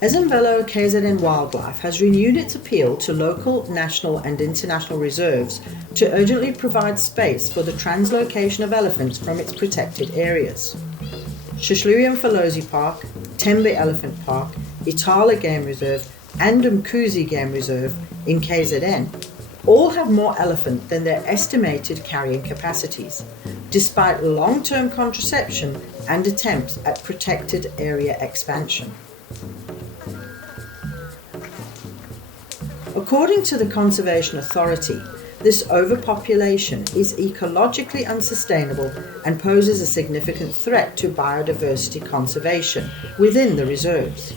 Ezemvelo KZN Wildlife has renewed its appeal to local, national and international reserves to urgently provide space for the translocation of elephants from its protected areas. Ezemvelo Park, Tembe Elephant Park, Itala Game Reserve and Mkuzi Game Reserve in KZN all have more elephant than their estimated carrying capacities, despite long-term contraception and attempts at protected area expansion. According to the Conservation Authority, this overpopulation is ecologically unsustainable and poses a significant threat to biodiversity conservation within the reserves,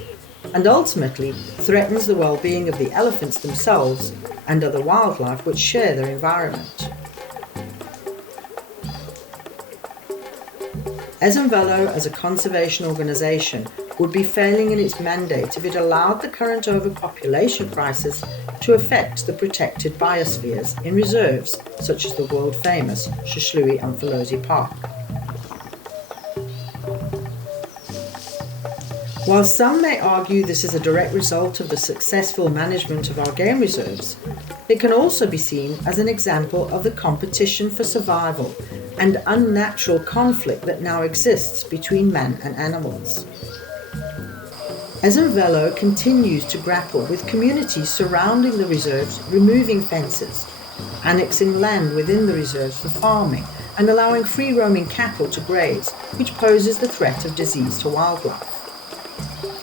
and ultimately threatens the well-being of the elephants themselves and other wildlife which share their environment. Ezemvelo, as a conservation organisation, would be failing in its mandate if it allowed the current overpopulation crisis to affect the protected biospheres in reserves such as the world-famous Ezemvelo Park. While some may argue this is a direct result of the successful management of our game reserves, it can also be seen as an example of the competition for survival and unnatural conflict that now exists between man and animals. Ezemvelo continues to grapple with communities surrounding the reserves removing fences, annexing land within the reserves for farming and allowing free-roaming cattle to graze, which poses the threat of disease to wildlife.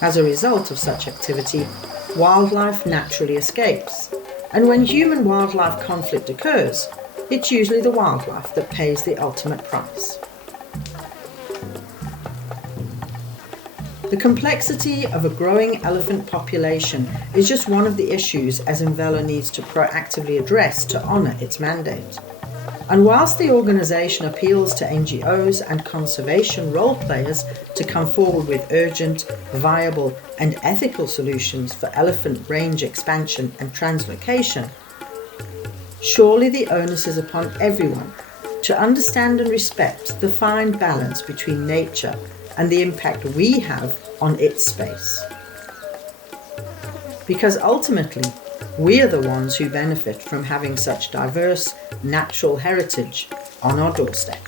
As a result of such activity, wildlife naturally escapes, and when human-wildlife conflict occurs, it's usually the wildlife that pays the ultimate price. The complexity of a growing elephant population is just one of the issues Ezemvelo needs to proactively address to honour its mandate. And whilst the organisation appeals to NGOs and conservation role players to come forward with urgent, viable and ethical solutions for elephant range expansion and translocation, surely the onus is upon everyone to understand and respect the fine balance between nature and the impact we have on its space. Because ultimately, we are the ones who benefit from having such diverse natural heritage on our doorstep.